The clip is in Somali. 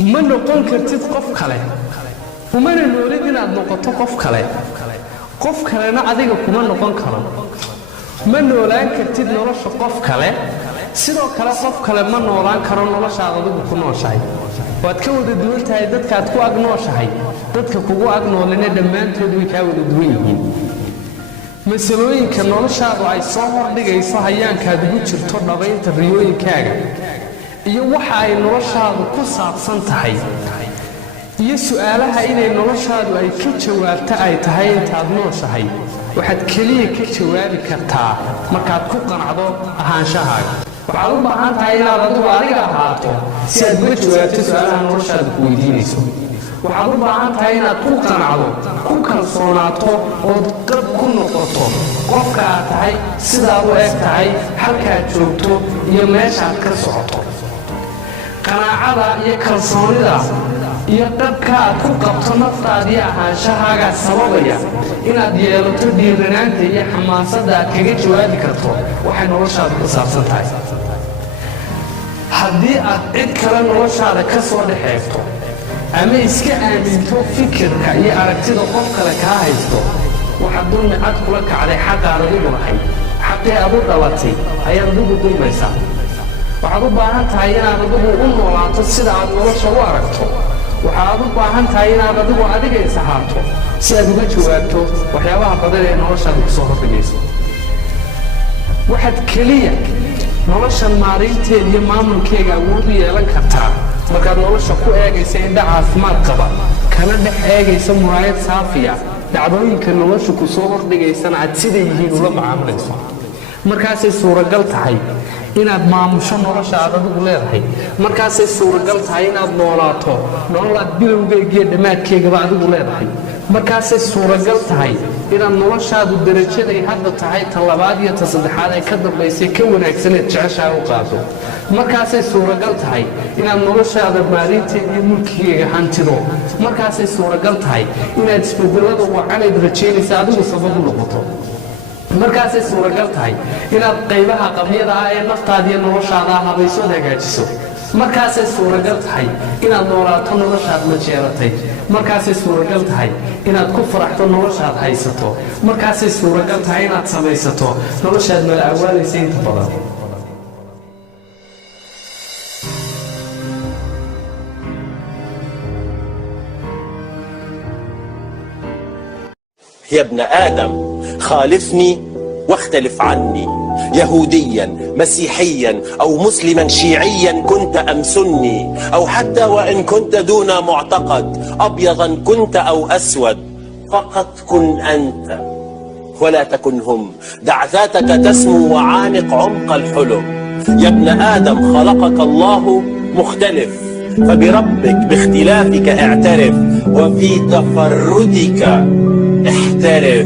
ما نقول كرتيد قف كله وما نقول إن نقطة قف كله قف كله نعدي كم نقول كلام ما نقول كرتيد نرش قف كله سيرو كلا قف كله ما نقول كرام نرش عقده بكون شيء وأتكود الدول تهدد كاتكو أجنور شيء تدك كوجو أجنور لنا دمان تدوي كود الدوين مسؤولين كانوا شاقوا عي صهر دقي صهيان كادبو شرطور نبين تريوين كاجا يوحى نرشاد قصة صنتحي يسؤالها إلى نرشاد أي كتشوار تأي تهاي تادنور شهي واحد كليه كتشوار كتا مركات كوكان عضو أهان شهاي وعلو بحان تهاي لا ردو عليها هاتو سياد بجوار تسؤالها نرشاد كويدينيسو waxaad u baahan tahay inaad ku qanacdo ku kalsoonaato oo qab ku noqoto qofka aad tahay sidaad u eg tahay halkaad joogto iyo meeshaad ka socoto qanaacada iyo kalsoonida iyo qabka aad ku qabto naftaadii ahaanshahaaga sababaya inaad yeelato dhiiranaanta iyo xamaasadda aad kaga jawaabi karto waxay noloshaada ku saabsan tahay haddii aad cid kale noloshaada ka soo dhexeegto ama iska aaminto fikirka iyo aragtida qof kale ka haysto waxa dulmi cad kula kacday xaqaad adigu lahayd xaqii aad u dhalatay ayaad adigu dulmaysaa waxaad u baahan tahay inaad adigu u noolaato sida aad nolosha u aragto waxaad u baahan tahay inaad adigu adiga isahaato si aad uga jawaabto waxyaabaha badan ee noloshaada ku soo horfagayso waxaad keliya nolosha maareynteeda iyo maamulkeega awood u yeelan kartaa markaad nolosha ku eegaysa indha caafimaad qaba kana dhex eegaysa muraayad saafiya dhacdooyinka nolosha ku soo hordhigaysana aad sida yihiin ula macaamilayso markaasay suuragal tahay inaad maamusho nolosha aad adigu leedahay markaasay suuragal tahay inaad noolaato nolol aad bilowgeega iyo dhammaadkeegaba adigu leedahay markaasay suuragal tahay inaad noloshaadu darajaday hadda tahay ta labaad iyo ta saddexaad ee ka dambaysay ka wanaagsaneed jeceshaa u qaado markaasay suuragal tahay inaad noloshaada maalinteeda iyo mulkigeega hantido markaasay suuragal tahay inaad isbedelada wacanayd rajaynaysa adigu sabab u noqoto markaasay suuragal tahay inaad qaybaha qabyada ah ee naftaada iyo noloshaada habaysood hagaajiso markaasay suuragal tahay inaad noolaato noloshaad la jeeratay markaasay suuragal tahay inaad ku faraxto noloshaad haysato markaasay suuragal tahay inaad samaysato noloshaad mala awaalaysa inta badan يا ابن آدم خالفني واختلف عني يهوديا مسيحيا أو مسلما شيعيا كنت أم سني أو حتى وإن كنت دون معتقد أبيضا كنت أو أسود فقط كن أنت ولا تكن هم دع ذاتك تسمو وعانق عمق الحلم يا ابن آدم خلقك الله مختلف فبربك باختلافك اعترف وفي تفردك احترف